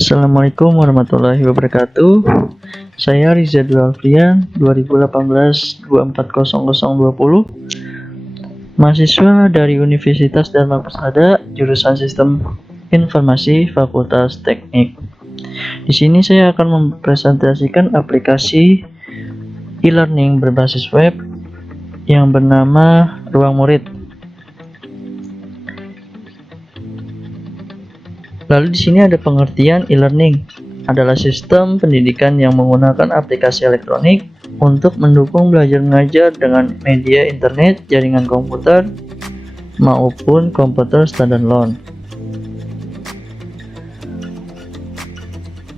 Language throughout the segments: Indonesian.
Assalamualaikum warahmatullahi wabarakatuh. Saya Riza Alfian, 2018-240020, mahasiswa dari Universitas Dharma Persada, jurusan Sistem Informasi, Fakultas Teknik. Di sini saya akan mempresentasikan aplikasi e-learning berbasis web yang bernama Ruang Murid. Lalu di sini ada pengertian e-learning adalah sistem pendidikan yang menggunakan aplikasi elektronik untuk mendukung belajar mengajar dengan media internet, jaringan komputer, maupun komputer standalone.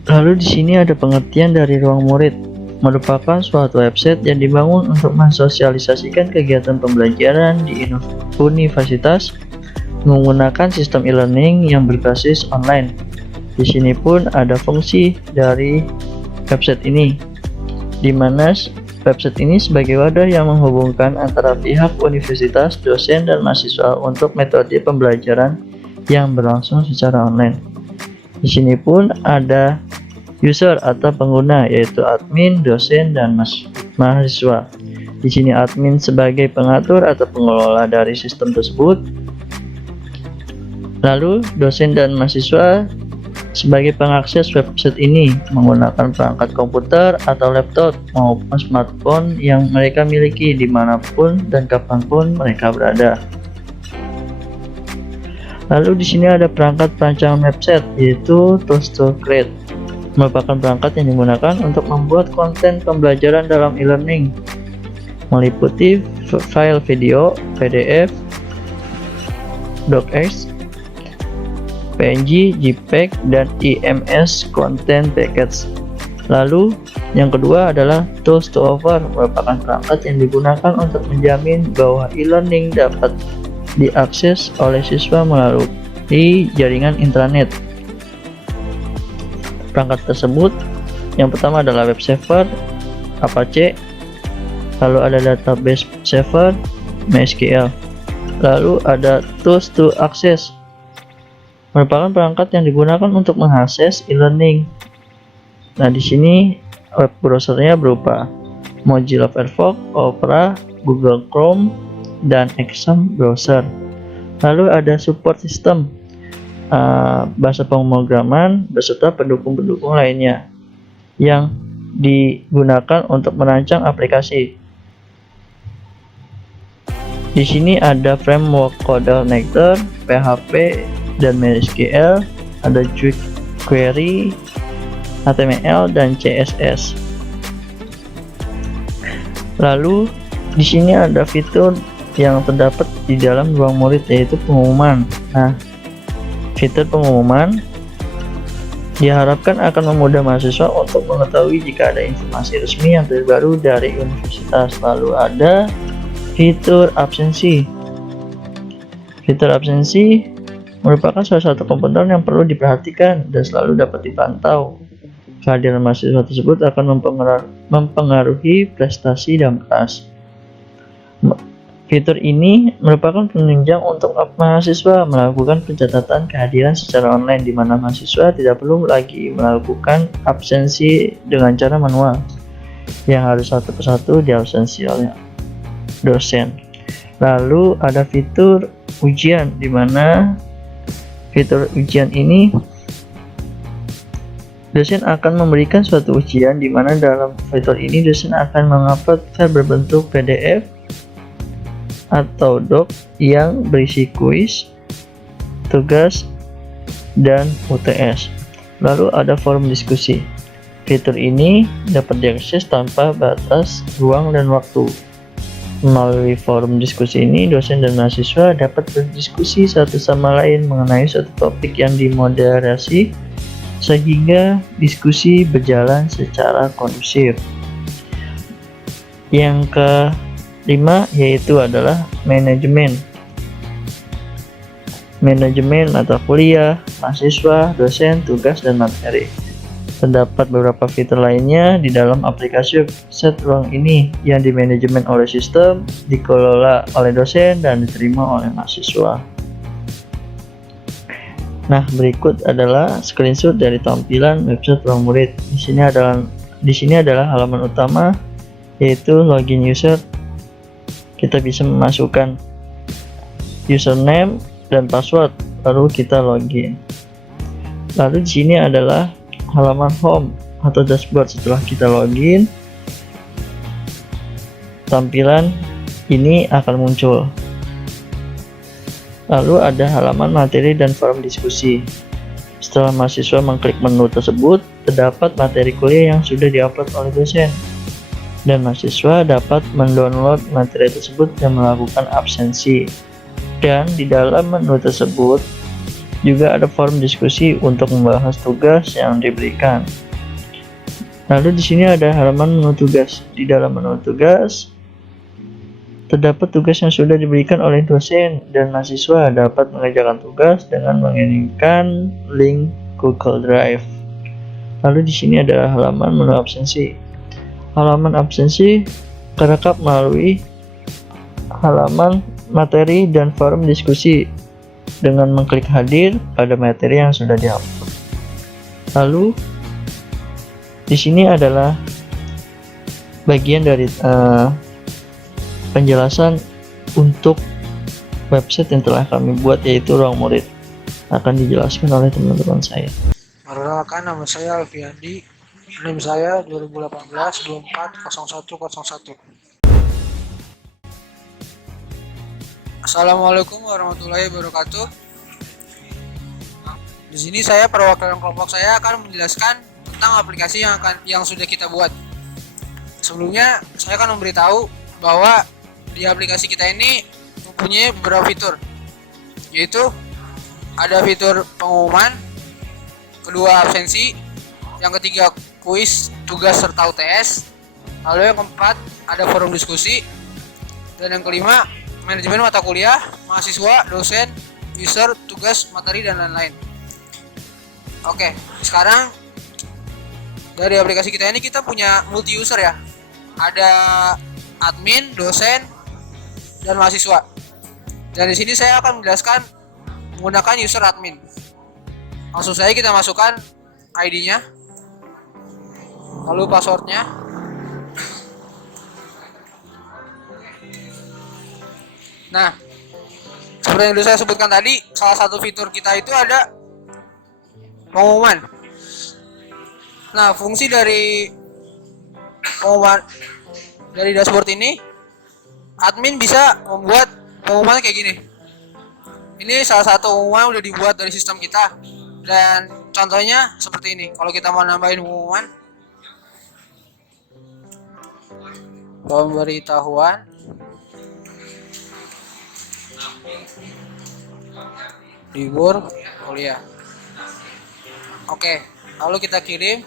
Lalu di sini ada pengertian dari Ruang Murid, merupakan suatu website yang dibangun untuk mensosialisasikan kegiatan pembelajaran di universitas menggunakan sistem e-learning yang berbasis online. Di sini pun ada fungsi dari website ini, di mana website ini sebagai wadah yang menghubungkan antara pihak universitas, dosen, dan mahasiswa untuk metode pembelajaran yang berlangsung secara online. Di sini pun ada user atau pengguna, yaitu admin, dosen, dan mahasiswa. Di sini admin sebagai pengatur atau pengelola dari sistem tersebut. Lalu dosen dan mahasiswa sebagai pengakses website ini menggunakan perangkat komputer atau laptop maupun smartphone yang mereka miliki dimanapun dan kapanpun mereka berada. Lalu di sini ada perangkat perancangan website, yaitu Tools to Create, merupakan perangkat yang digunakan untuk membuat konten pembelajaran dalam e-learning, meliputi file video, PDF, docx, PNG, JPEG, dan IMS Content Package. Lalu yang kedua adalah Tools to Offer, merupakan perangkat yang digunakan untuk menjamin bahwa e-learning dapat diakses oleh siswa melalui jaringan intranet. Perangkat tersebut yang pertama adalah web server, Apache, lalu ada database server, MySQL, lalu ada Tools to Access, merupakan perangkat yang digunakan untuk mengakses e-learning. Nah, di sini web browsernya berupa Mozilla Firefox, Opera, Google Chrome, dan Exam browser. Lalu ada support system, bahasa pemrograman beserta pendukung-pendukung lainnya yang digunakan untuk merancang aplikasi. Di sini ada framework CodeConnector, PHP, dan MySQL, ada jQuery, HTML, dan CSS. Lalu di sini ada fitur yang terdapat di dalam Ruang Murid, yaitu pengumuman. Nah, fitur pengumuman diharapkan akan memudahkan mahasiswa untuk mengetahui jika ada informasi resmi yang terbaru dari universitas. Lalu ada fitur absensi. Fitur absensi merupakan salah satu komponen yang perlu diperhatikan dan selalu dapat dipantau. Kehadiran mahasiswa tersebut akan mempengaruhi prestasi dan kelas. Fitur ini merupakan penunjang untuk mahasiswa melakukan pencatatan kehadiran secara online, di mana mahasiswa tidak perlu lagi melakukan absensi dengan cara manual, yang harus satu persatu diabsensi oleh dosen. Lalu ada fitur ujian, di mana fitur ujian ini dosen akan memberikan suatu ujian, di mana dalam fitur ini dosen akan mengupload file berbentuk PDF atau doc yang berisi kuis, tugas, dan UTS. Lalu ada forum diskusi. Fitur ini dapat diakses tanpa batas ruang dan waktu. Melalui forum diskusi ini, dosen dan mahasiswa dapat berdiskusi satu sama lain mengenai suatu topik yang dimoderasi, sehingga diskusi berjalan secara kondusif. Yang kelima yaitu adalah manajemen mata kuliah, mahasiswa, dosen, tugas, dan materi. Terdapat beberapa fitur lainnya di dalam aplikasi website Ruang ini yang dimanajemen oleh sistem, dikelola oleh dosen, dan diterima oleh mahasiswa. Nah, berikut adalah screenshot dari tampilan website ruang murid. Di sini adalah halaman utama, yaitu login user. Kita bisa memasukkan username dan password, lalu kita login. Lalu di sini adalah halaman home atau dashboard. Setelah kita login, tampilan ini akan muncul. Lalu ada halaman materi dan forum diskusi. Setelah mahasiswa mengklik menu tersebut, terdapat materi kuliah yang sudah diupload oleh dosen. Dan mahasiswa dapat mendownload materi tersebut dan melakukan absensi. Dan di dalam menu tersebut juga ada forum diskusi untuk membahas tugas yang diberikan. Lalu di sini ada halaman menu tugas. Di dalam menu tugas terdapat tugas yang sudah diberikan oleh dosen dan mahasiswa dapat mengerjakan tugas dengan mengirimkan link Google Drive. Lalu di sini adalah halaman menu absensi. Halaman absensi kerekap melalui halaman materi dan forum diskusi dengan mengklik hadir pada materi yang sudah dihapus. Lalu di sini adalah bagian dari penjelasan untuk website yang telah kami buat, yaitu Ruang Murid. Akan dijelaskan oleh teman-teman saya. Perkenalkan, nama saya Alfiandi. NIM saya 2018-240101. Assalamualaikum warahmatullahi wabarakatuh. Di sini saya perwakilan kelompok saya akan menjelaskan tentang aplikasi yang sudah kita buat. Sebelumnya saya akan memberitahu bahwa di aplikasi kita ini mempunyai beberapa fitur, yaitu ada fitur pengumuman, kedua absensi, yang ketiga kuis, tugas serta UTS, lalu yang keempat ada forum diskusi, dan yang kelima manajemen mata kuliah, mahasiswa, dosen, user, tugas, materi, dan lain-lain. Oke, sekarang dari aplikasi kita ini kita punya multi user ya. Ada admin, dosen, dan mahasiswa. Dan di sini saya akan menjelaskan menggunakan user admin. Langsung saja kita masukkan ID-nya, lalu passwordnya. Nah, seperti yang sudah saya sebutkan tadi, salah satu fitur kita itu ada pengumuman. Nah, fungsi dari pengumuman dari dashboard ini, admin bisa membuat pengumuman kayak gini. Ini salah satu pengumuman yang udah dibuat dari sistem kita. Dan contohnya seperti ini. Kalau kita mau nambahin pengumuman, pemberitahuan libur kuliah. Oke, lalu kita kirim.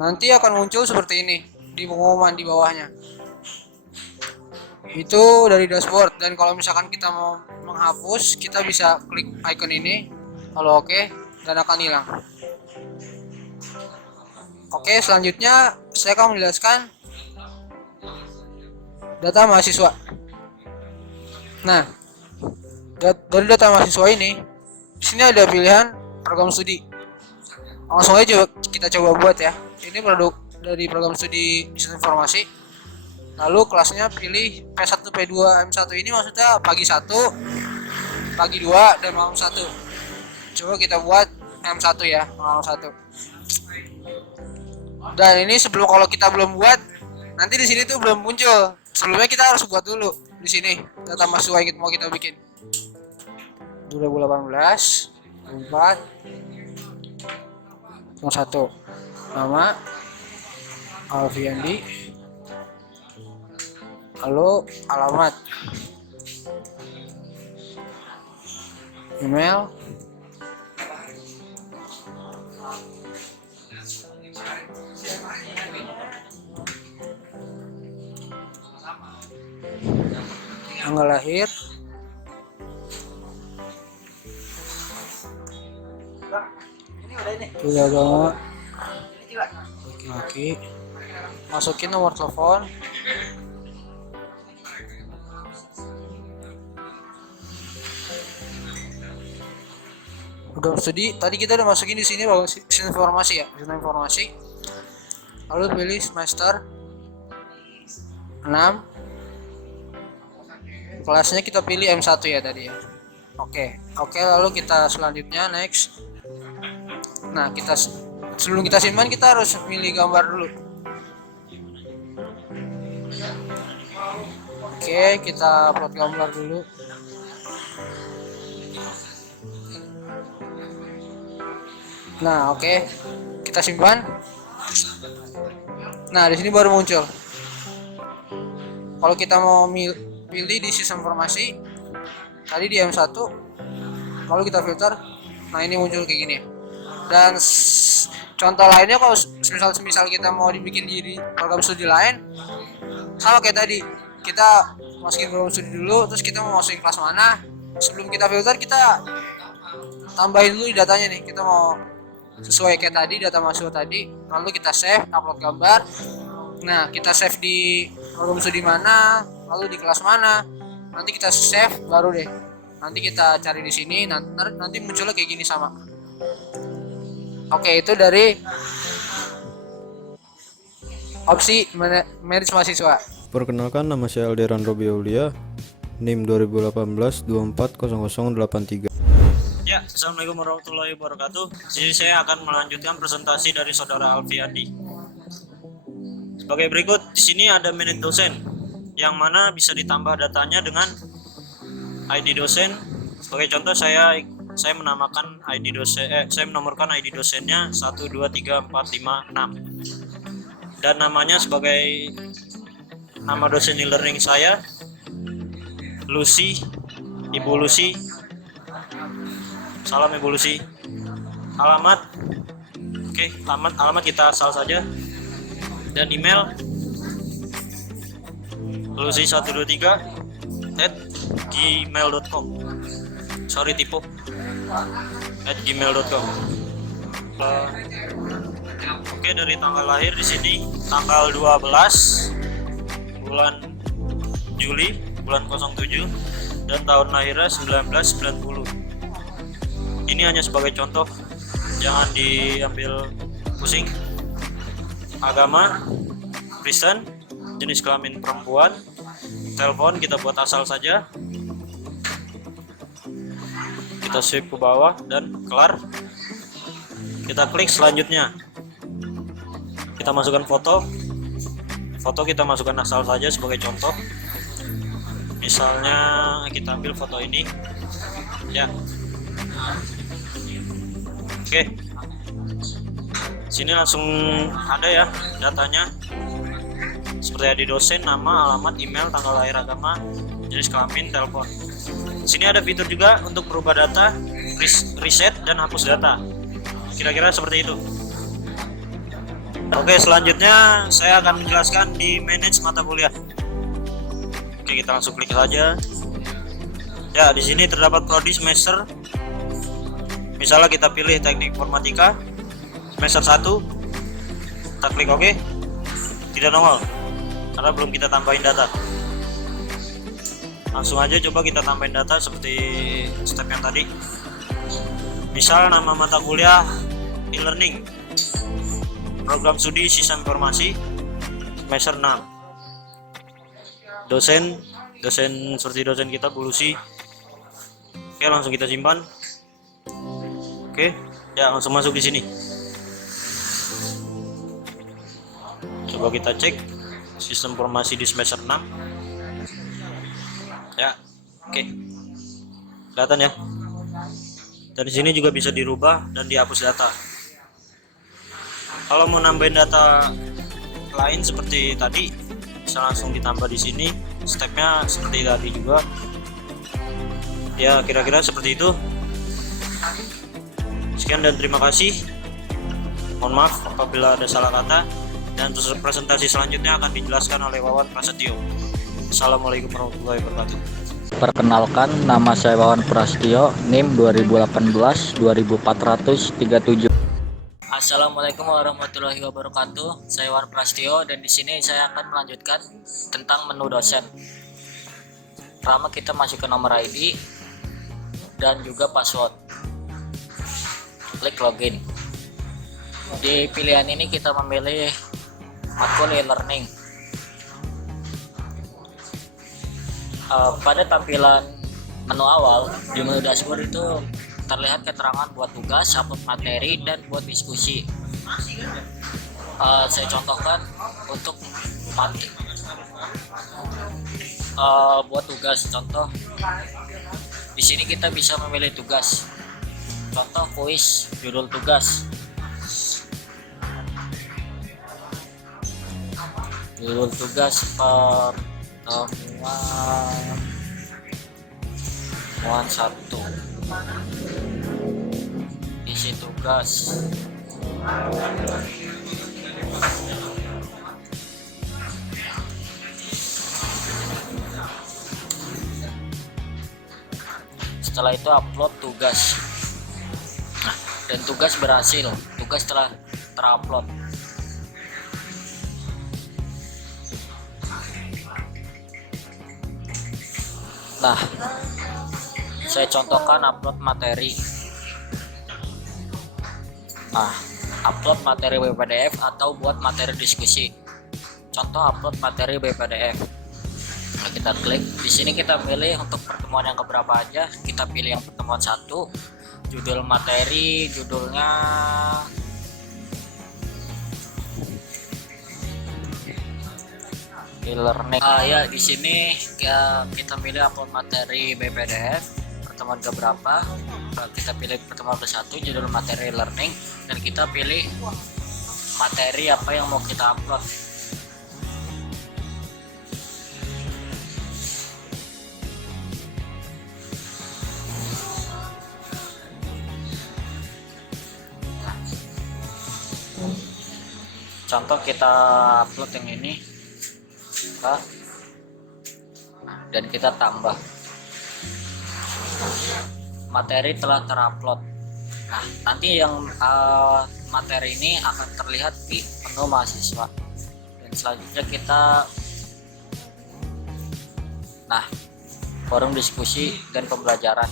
Nanti akan muncul seperti ini di pengumuman di bawahnya. Itu dari dashboard. Dan kalau misalkan kita mau menghapus, kita bisa klik icon ini, lalu oke, dan akan hilang. Oke, selanjutnya saya akan menjelaskan data mahasiswa. Nah, dari data mahasiswa ini, di sini ada pilihan program studi. Langsung aja kita coba buat ya. Ini produk dari program studi bisnis informasi. Lalu kelasnya pilih P1, P2, M1. Ini maksudnya pagi 1, pagi 2, dan malam 1. Coba kita buat M1 ya, malam 1. Dan ini sebelum, kalau kita belum buat, nanti di sini tuh belum muncul. Sebelumnya kita harus buat dulu di sini data mahasiswa yang mau kita bikin. 2018 4 1. Nama Alfiandi. Lalu alamat, email, tanggal lahir, juga agama laki-laki, masukin nomor telepon, program studi. Tadi kita udah masukin di sini bahwa sistem informasi ya, sistem informasi. Lalu pilih semester 6. Kelasnya kita pilih M1 ya tadi ya. Oke, lalu kita selanjutnya next. Nah, sebelum kita simpan kita harus pilih gambar dulu. Oke, kita upload gambar dulu. Nah, oke. Kita simpan. Nah, di sini baru muncul. Kalau kita mau pilih di sistem informasi, tadi di M1, lalu kita filter. Nah, ini muncul kayak gini. Dan contoh lainnya kalau semisal kita mau dibikin di program studi lain, sama kayak tadi. Kita masukin program studi dulu, terus kita mau masukin kelas mana. Sebelum kita filter, kita tambahin dulu di datanya nih. Kita mau sesuai kayak tadi, data masuk tadi, lalu kita save, upload gambar. Nah, kita save di program studi mana, lalu di kelas mana, nanti kita save baru deh. Nanti kita cari di sini, nanti munculnya kayak gini sama. Oke, itu dari opsi manage mahasiswa. Perkenalkan, nama saya Alderan Robi Aulia, NIM 2018-240083. Ya, Assalamualaikum warahmatullahi wabarakatuh. Jadi saya akan melanjutkan presentasi dari saudara Alfiandi. Sebagai berikut, di sini ada manage dosen, yang mana bisa ditambah datanya dengan ID dosen. Sebagai contoh, saya menamakan ID dosen, saya menomorkan ID dosennya 1, 2, 3, 4, 5, 6. Dan namanya sebagai nama dosen e-learning saya, Lucy, Ibu Lucy. Salam Ibu Lucy. Alamat, alamat kita asal saja. Dan email lucy123@gmail.com. Sorry tipu. @gmail.com. Oke, dari tanggal lahir di sini tanggal 12 bulan Juli bulan 07 dan tahun lahirnya 1990. Ini hanya sebagai contoh, jangan diambil pusing. Agama Kristen, jenis kelamin perempuan, telepon kita buat asal saja. Kita swipe ke bawah dan kelar. Kita klik selanjutnya. Kita masukkan foto kita masukkan asal saja sebagai contoh. Misalnya kita ambil foto ini ya. Oke, sini langsung ada ya datanya, seperti ada di dosen, nama, alamat, email, tanggal lahir, agama, jenis kelamin, telepon. Sini ada fitur juga untuk berubah data, reset dan hapus data. Kira-kira seperti itu. Oke, selanjutnya saya akan menjelaskan di manage mata kuliah. Oke, kita langsung klik saja. Ya, di sini terdapat prodi semester. Misalnya kita pilih teknik informatika semester 1, kita klik OK. Tidak nongol karena belum kita tambahin data. Langsung aja coba kita tambahin data seperti step yang tadi. Misal nama mata kuliah e-learning, program studi sistem informasi semester 6. Dosen seperti dosen kita Bu Lucy. Oke, langsung kita simpan. Oke, ya langsung masuk di sini. Coba kita cek sistem informasi di semester 6. Ya, oke. Kelihatan ya. Dari sini juga bisa dirubah dan dihapus data. Kalau mau nambahin data lain seperti tadi, bisa langsung ditambah di sini. Stepnya seperti tadi juga. Ya, kira-kira seperti itu. Sekian dan terima kasih. Mohon maaf apabila ada salah kata, dan presentasi selanjutnya akan dijelaskan oleh Wawan Prasetyo. Assalamualaikum warahmatullahi wabarakatuh. Perkenalkan, nama saya Wawan Prasetyo, NIM 2018-2437. Assalamualaikum warahmatullahi wabarakatuh. Saya Wawan Prasetyo dan di sini saya akan melanjutkan tentang menu dosen. Pertama kita masukkan nomor ID dan juga password. klik login. Di pilihan ini kita memilih matkul e-learning. Pada tampilan menu awal di menu dashboard itu terlihat keterangan buat tugas, upload materi, dan buat diskusi. Saya contohkan untuk buat tugas. Contoh di sini kita bisa memilih tugas. Contoh kuis, judul tugas. Judul tugas pertemuan 1. Isi tugas. Setelah itu upload tugas. Dan tugas berhasil. Tugas telah terupload. Nah, saya contohkan upload materi. Nah, upload materi BPDF atau buat materi diskusi. Contoh upload materi BPDF. Nah, kita klik. Di sini kita pilih untuk pertemuan yang keberapa aja. Kita pilih yang pertemuan 1. Judul materi, judulnya e-learning. Ya, di sini kita pilih upload materi BPDF pertemuan keberapa. Kita pilih pertemuan ke-1, judul materi learning, dan kita pilih materi apa yang mau kita upload. Contoh kita upload yang ini, dan kita tambah. Materi telah terupload. Nah, nanti yang materi ini akan terlihat di menu mahasiswa. Dan selanjutnya kita, forum diskusi dan pembelajaran.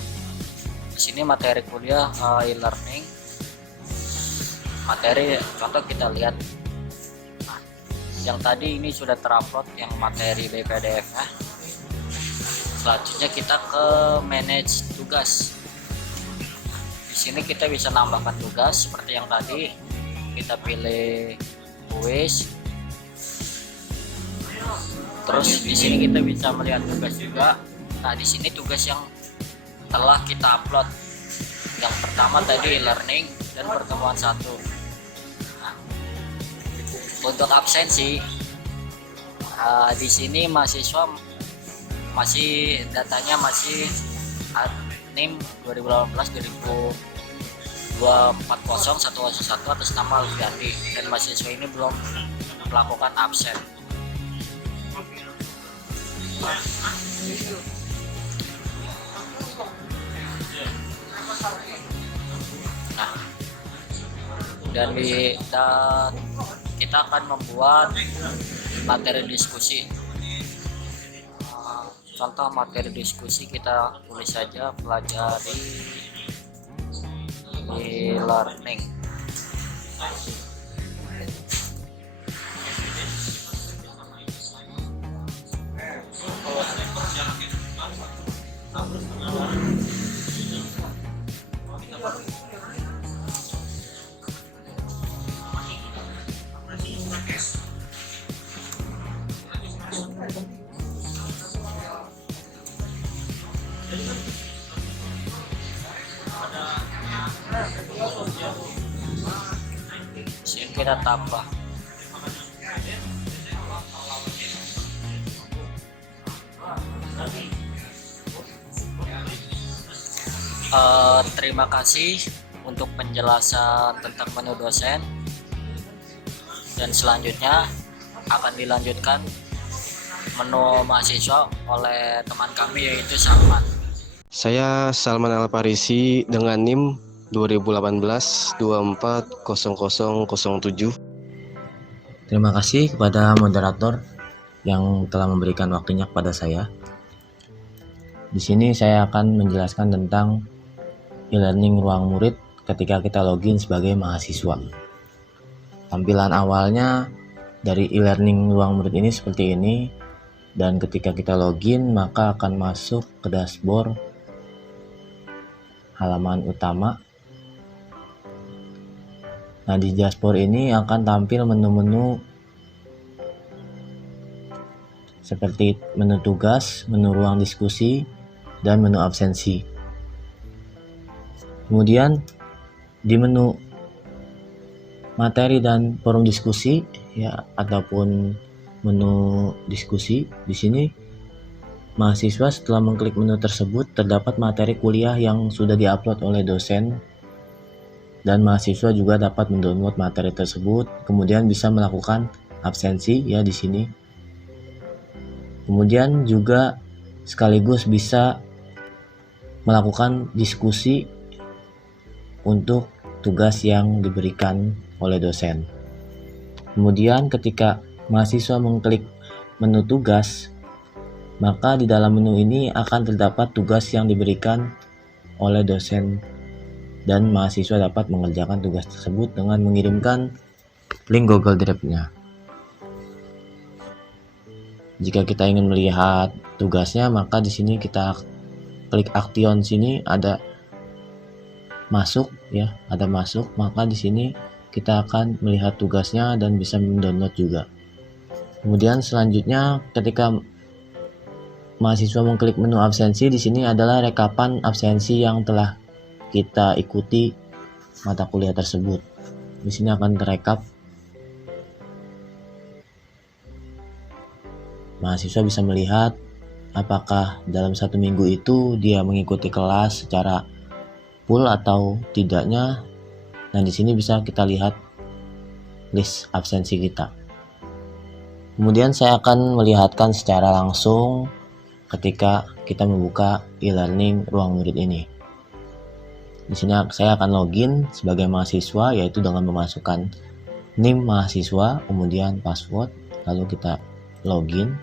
Di sini materi kuliah e-learning. Materi contoh kita lihat. Yang tadi ini sudah terupload yang materi BPDF ya. Selanjutnya kita ke manage tugas. Di sini kita bisa nambahkan tugas seperti yang tadi. Kita pilih kuis. Terus di sini kita bisa melihat tugas juga. Nah, di sini tugas yang telah kita upload. Yang pertama tadi e-learning dan pertemuan 1. Untuk absensi, di sini mahasiswa masih datanya masih NIM 2018-20240101 atas nama Alfiandi, dan mahasiswa ini belum melakukan absen. Nah, dan kita akan membuat materi diskusi. Contoh materi diskusi kita tulis saja pelajari e-learning. Sini kita tambah. Terima kasih untuk penjelasan tentang menu dosen, dan selanjutnya akan dilanjutkan menu mahasiswa oleh teman kami yaitu Salman. Saya Salman Al-Parisi dengan NIM 2018-240007. Terima kasih kepada moderator yang telah memberikan waktunya kepada saya. Di sini saya akan menjelaskan tentang e-learning ruang murid ketika kita login sebagai mahasiswa. Tampilan awalnya dari e-learning ruang murid ini seperti ini, dan ketika kita login maka akan masuk ke dashboard halaman utama. Nah, di dashboard ini akan tampil menu-menu seperti menu tugas, menu ruang diskusi, dan menu absensi. Kemudian di menu materi dan forum diskusi ya, ataupun menu diskusi, di sini mahasiswa setelah mengklik menu tersebut terdapat materi kuliah yang sudah diupload oleh dosen, dan mahasiswa juga dapat mendownload materi tersebut, kemudian bisa melakukan absensi ya di sini. Kemudian juga sekaligus bisa melakukan diskusi untuk tugas yang diberikan oleh dosen. Kemudian ketika mahasiswa mengklik menu tugas, maka di dalam menu ini akan terdapat tugas yang diberikan oleh dosen, dan mahasiswa dapat mengerjakan tugas tersebut dengan mengirimkan link Google Drive-nya. Jika kita ingin melihat tugasnya, maka di sini kita klik action, sini ada masuk ya, ada masuk, maka di sini kita akan melihat tugasnya dan bisa mendownload juga. Kemudian selanjutnya ketika mahasiswa mengklik menu absensi, di sini adalah rekapan absensi yang telah kita ikuti mata kuliah tersebut. Di sini akan terekap. Mahasiswa bisa melihat apakah dalam 1 minggu itu dia mengikuti kelas secara full atau tidaknya. Nah, di sini bisa kita lihat list absensi kita. Kemudian saya akan melihatkan secara langsung ketika kita membuka e-learning ruang murid ini. Di sini saya akan login sebagai mahasiswa, yaitu dengan memasukkan NIM mahasiswa, kemudian password, lalu kita login.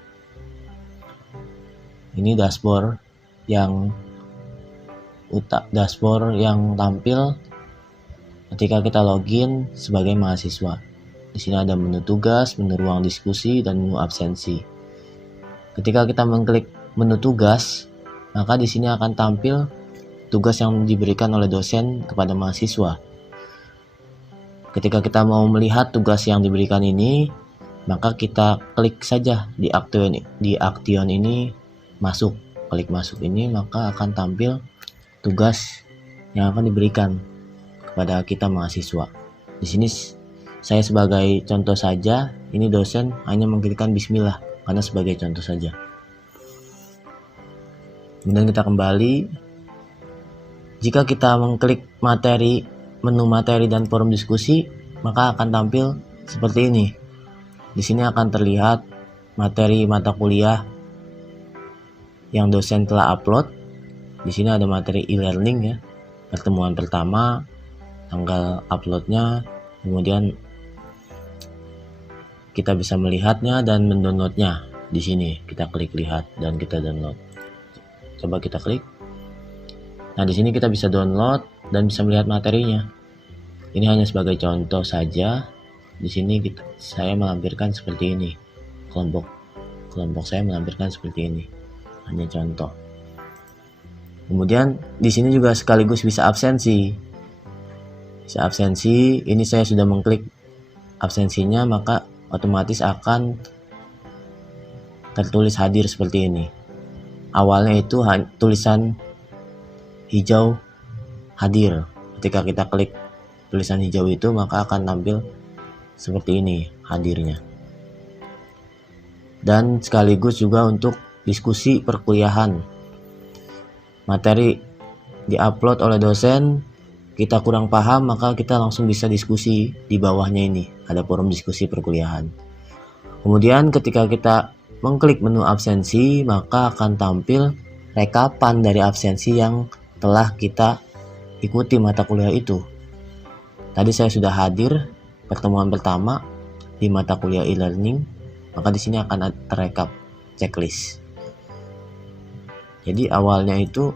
Ini dashboard yang tampil ketika kita login sebagai mahasiswa. Di sini ada menu tugas, menu ruang diskusi, dan menu absensi. Ketika kita mengklik menu tugas, maka di sini akan tampil tugas yang diberikan oleh dosen kepada mahasiswa. Ketika kita mau melihat tugas yang diberikan ini, maka kita klik saja di action ini, masuk. Klik masuk ini, maka akan tampil tugas yang akan diberikan kepada kita mahasiswa. Di sini saya sebagai contoh saja, ini dosen hanya mengklikkan bismillah karena sebagai contoh saja. Kemudian kita kembali. Jika kita mengklik menu materi dan forum diskusi, maka akan tampil seperti ini. Di sini akan terlihat materi mata kuliah yang dosen telah upload. Di sini ada materi e-learning ya, pertemuan pertama, tanggal uploadnya, kemudian kita bisa melihatnya dan mendownloadnya. Di sini kita klik lihat dan kita download. Coba kita klik. Nah, di sini kita bisa download dan bisa melihat materinya. Ini hanya sebagai contoh saja. Di sini saya melampirkan seperti ini. Kelompok saya melampirkan seperti ini. Hanya contoh. Kemudian di sini juga sekaligus bisa absensi. Bisa absensi, ini saya sudah mengklik absensinya, maka otomatis akan tertulis hadir seperti ini. Awalnya itu tulisan hijau hadir. Ketika kita klik tulisan hijau itu, maka akan tampil seperti ini hadirnya. Dan sekaligus juga untuk diskusi perkuliahan. Materi diupload oleh dosen, kita kurang paham, maka kita langsung bisa diskusi di bawahnya ini. Ada forum diskusi perkuliahan. Kemudian ketika kita mengklik menu absensi, maka akan tampil rekapan dari absensi yang telah kita ikuti mata kuliah itu. Tadi saya sudah hadir pertemuan pertama di mata kuliah e-learning, maka di sini akan terekap checklist. Jadi awalnya itu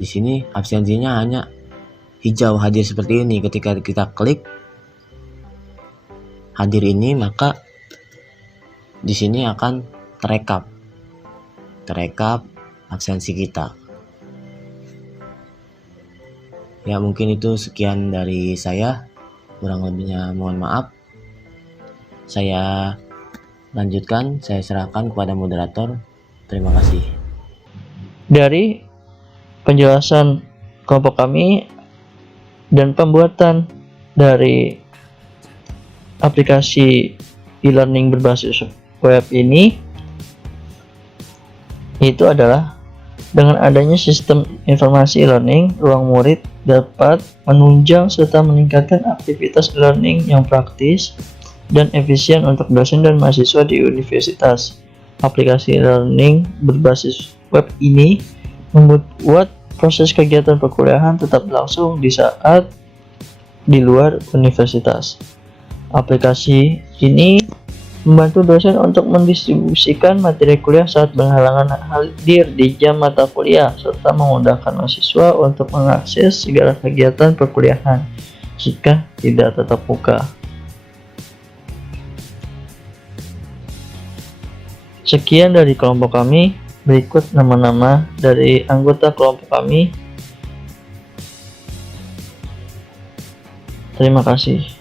Di sini absensinya hanya hijau hadir seperti ini. Ketika kita klik hadir ini, maka di sini akan terekap absensi kita. Ya, mungkin itu sekian dari saya. Kurang lebihnya mohon maaf. Saya lanjutkan, saya serahkan kepada moderator. Terima kasih. Dari penjelasan kelompok kami dan pembuatan dari aplikasi e-learning berbasis web ini, itu adalah dengan adanya sistem informasi e-learning, ruang murid dapat menunjang serta meningkatkan aktivitas e-learning yang praktis dan efisien untuk dosen dan mahasiswa di universitas. Aplikasi e-learning berbasis web ini membuat proses kegiatan perkuliahan tetap berlangsung di saat di luar universitas. Aplikasi ini membantu dosen untuk mendistribusikan materi kuliah saat berhalangan hadir di jam mata kuliah, serta memudahkan mahasiswa untuk mengakses segala kegiatan perkuliahan jika tidak tatap muka. Sekian dari kelompok kami. Berikut nama-nama dari anggota kelompok kami. Terima kasih.